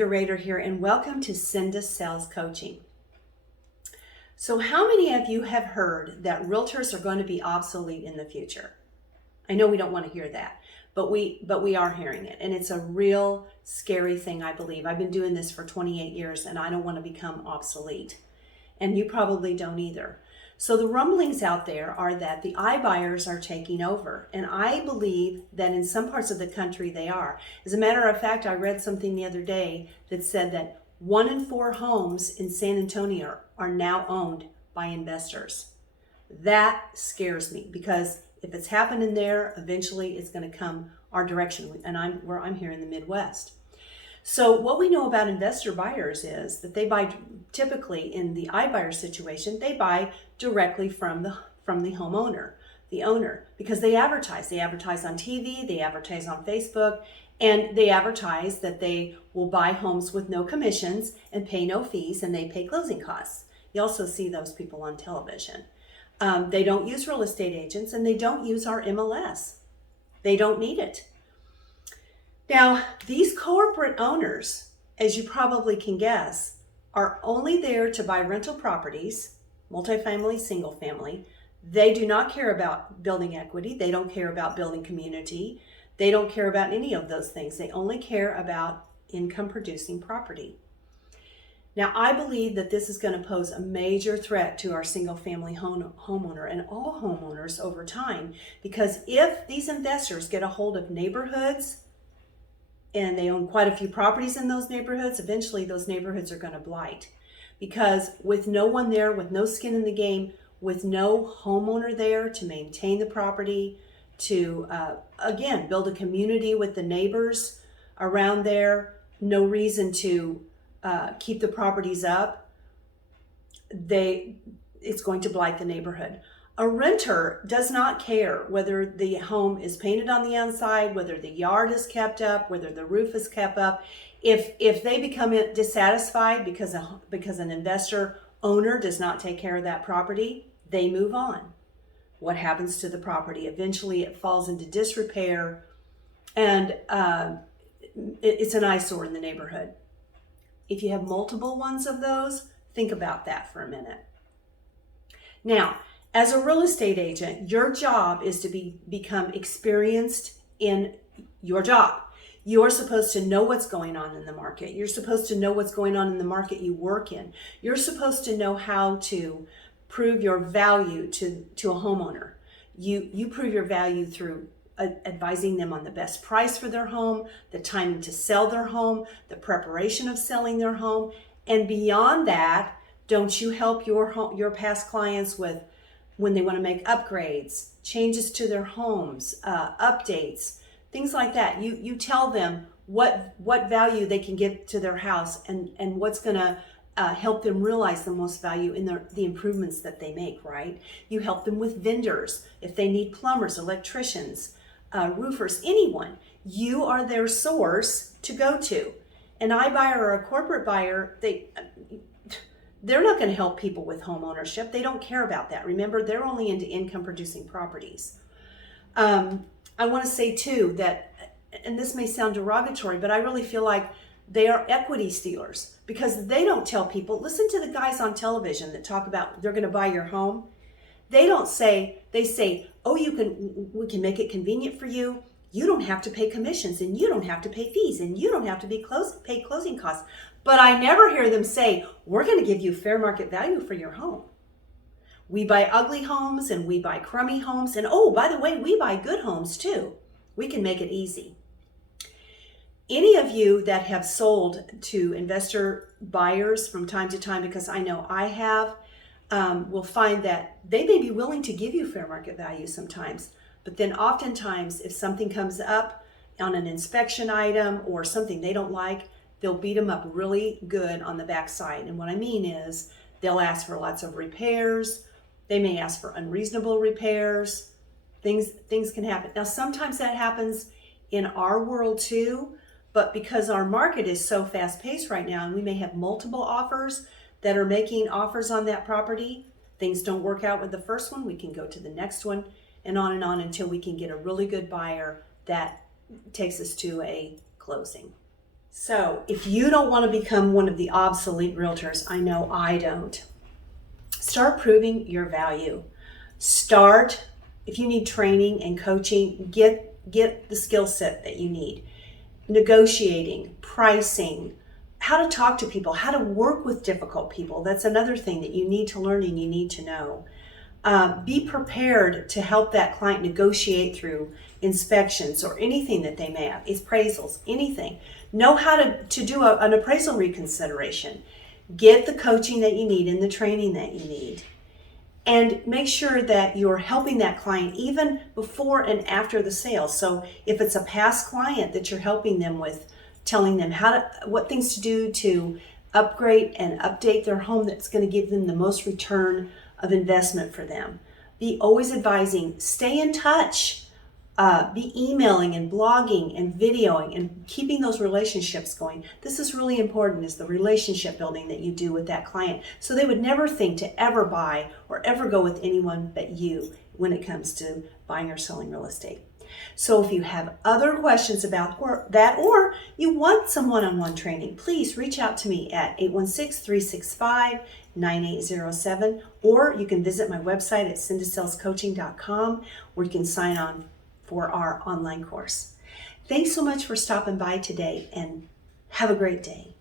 Cinda Rader here, and welcome to Cinda Sales Coaching. So how many of you have heard that realtors are going to be obsolete in the future? I know we don't want to hear that, but we are hearing it, and it's a real scary thing, I believe. I've been doing this for 28 years, and I don't want to become obsolete, and you probably don't either. So the rumblings out there are that the iBuyers are taking over, and I believe that in some parts of the country they are. As a matter of fact, I read something the other day that said that 1 in 4 homes in San Antonio are now owned by investors. That scares me, because if it's happening there, eventually it's going to come our direction, and I'm here in the Midwest. So what we know about investor buyers is that they buy, typically in the iBuyer situation, they buy directly from the homeowner, the owner, because they advertise. They advertise on TV, they advertise on Facebook, and they advertise that they will buy homes with no commissions and pay no fees, and they pay closing costs. You also see those people on television. They don't use real estate agents, and they don't use our MLS. They don't need it. Now, these corporate owners, as you probably can guess, are only there to buy rental properties, multifamily, single family. They do not care about building equity. They don't care about building community. They don't care about any of those things. They only care about income producing property. Now, I believe that this is going to pose a major threat to our single family homeowner and all homeowners over time, because if these investors get a hold of neighborhoods and they own quite a few properties in those neighborhoods, eventually those neighborhoods are going to blight. Because with no one there, with no skin in the game, with no homeowner there to maintain the property, to, again, build a community with the neighbors around there, no reason to keep the properties up, it's going to blight the neighborhood. A renter does not care whether the home is painted on the outside, whether the yard is kept up, whether the roof is kept up. If they become dissatisfied because an investor owner does not take care of that property, they move on. What happens to the property? Eventually it falls into disrepair, and it's an eyesore in the neighborhood. If you have multiple ones of those, think about that for a minute. Now, as a real estate agent, your job is to become experienced in your job. You're supposed to know what's going on in the market. You're supposed to know what's going on in the market you work in. You're supposed to know how to prove your value to a homeowner. You prove your value through advising them on the best price for their home, the timing to sell their home, the preparation of selling their home, and beyond that, don't you help your past clients with when they want to make upgrades, changes to their homes, updates, things like that. You tell them what value they can give to their house and what's going to help them realize the most value in the improvements that they make, right? You help them with vendors. If they need plumbers, electricians, roofers, anyone, you are their source to go to. An iBuyer or a corporate buyer, they're not going to help people with home ownership. They don't care about that. Remember, they're only into income producing properties. I want to say too that, and this may sound derogatory, but I really feel like they are equity stealers, because they don't tell people. Listen to the guys on television that talk about they're going to buy your home. They don't say, they say, oh, we can make it convenient for you. You don't have to pay commissions, and you don't have to pay fees, and you don't have to pay closing costs. But I never hear them say, we're going to give you fair market value for your home. We buy ugly homes, and we buy crummy homes. And oh, by the way, we buy good homes too. We can make it easy. Any of you that have sold to investor buyers from time to time, because I know I have, will find that they may be willing to give you fair market value sometimes. But then oftentimes, if something comes up on an inspection item or something they don't like, they'll beat them up really good on the backside. And what I mean is they'll ask for lots of repairs. They may ask for unreasonable repairs. Things can happen. Now, sometimes that happens in our world too, but because our market is so fast-paced right now, and we may have multiple offers that are making offers on that property, things don't work out with the first one, we can go to the next one, and on until we can get a really good buyer that takes us to a closing. So if you don't want to become one of the obsolete realtors, I know I don't, start proving your value. Start, if you need training and coaching, get the skill set that you need. Negotiating, pricing, how to talk to people, how to work with difficult people. That's another thing that you need to learn and you need to know. Be prepared to help that client negotiate through inspections or anything that they may have, appraisals, anything. Know how to do an appraisal reconsideration. Get the coaching that you need and the training that you need. And make sure that you're helping that client even before and after the sale. So if it's a past client that you're helping them with, telling them what things to do to upgrade and update their home that's going to give them the most return of investment for them. Be always advising, stay in touch. Be emailing and blogging and videoing and keeping those relationships going. This is really important, is the relationship building that you do with that client. So they would never think to ever buy or ever go with anyone but you when it comes to buying or selling real estate. So if you have other questions about that, or you want some one-on-one training, please reach out to me at 816-365-9807, or you can visit my website at cindasellscoaching.com, where you can sign on for our online course. Thanks so much for stopping by today, and have a great day.